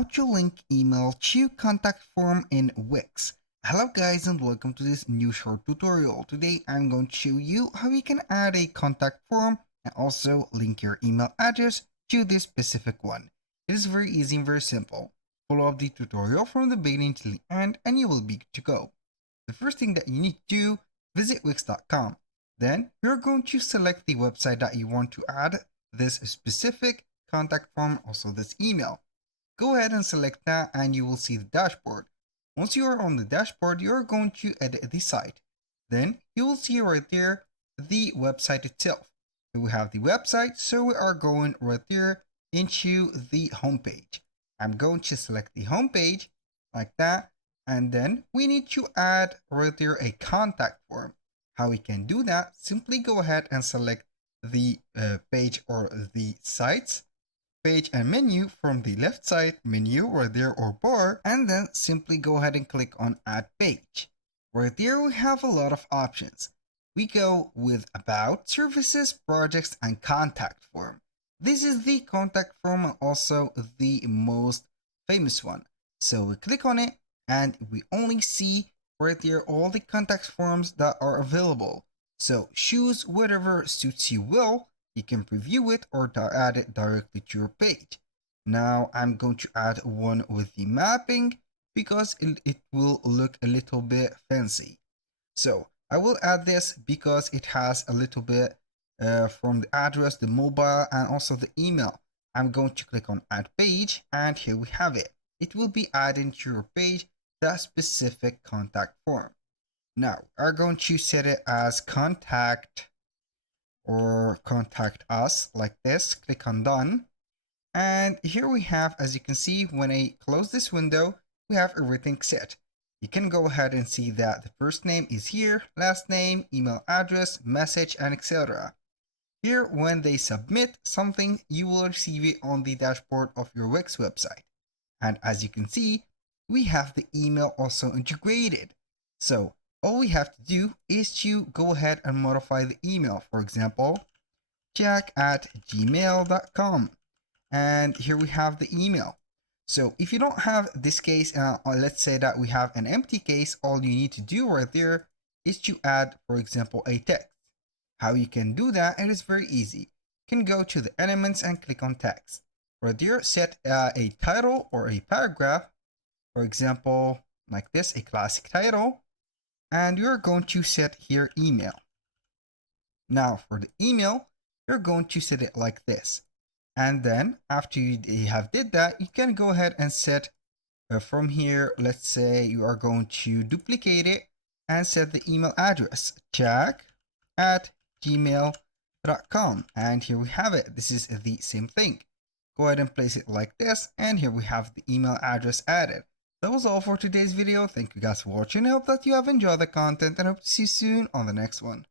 how to link email to contact form in Wix. Hello guys and welcome to this new short tutorial. Today I'm going to show you how you can add a contact form and also link your email address to this specific one. It is very easy and very simple. Follow up the tutorial from the beginning to the end and you will be good to go. The first thing that you need to do, visit wix.com. Then you're going to select the website that you want to add this specific contact form, also this email. Go ahead and select that and you will see the dashboard. Once you are on the dashboard, you're going to edit the site. Then you will see right there the website itself. Here we have the website, so we are going right there into the homepage. I'm going to select the homepage like that, and then we need to add right there a contact form. How we can do that? Simply go ahead and select the page or the sites page and menu from the left side menu right there or bar, and then simply go ahead and click on add page. Right there we have a lot of options. We go with about, services, projects, and contact form. This is the contact form and also the most famous one. So we click on it and we only see right there all the contact forms that are available. So choose whatever suits you well. You can preview it or add it directly to your page. Now I'm going to add one with the mapping because it will look a little bit fancy. So I will add this because it has a little bit from the address, the mobile, and also the email. I'm going to click on add page and here we have it. It will be adding to your page that specific contact form. Now we're going to set it as contact or contact us like this. Click on done, and here we have, as you can see, when I close this window, we have everything set. You can go ahead and see that the first name is here, last name, email address, message, and etc. Here, when they submit something, you will receive it on the dashboard of your Wix website. And as you can see, we have the email also integrated. So all we have to do is to go ahead and modify the email. For example, jack@gmail.com. And here we have the email. So if you don't have this case, let's say that we have an empty case, all you need to do right there is to add, for example, a text. How you can do that, it is very easy. You can go to the elements and click on text. Right there, set a title or a paragraph, for example, like this, a classic title. And you're going to set here email. Now for the email, you're going to set it like this. And then after you have did that, you can go ahead and set from here, let's say you are going to duplicate it and set the email address, jack@gmail.com. And here we have it. This is the same thing. Go ahead and place it like this. And here we have the email address added. That was all for today's video. Thank you guys for watching. I hope that you have enjoyed the content and hope to see you soon on the next one.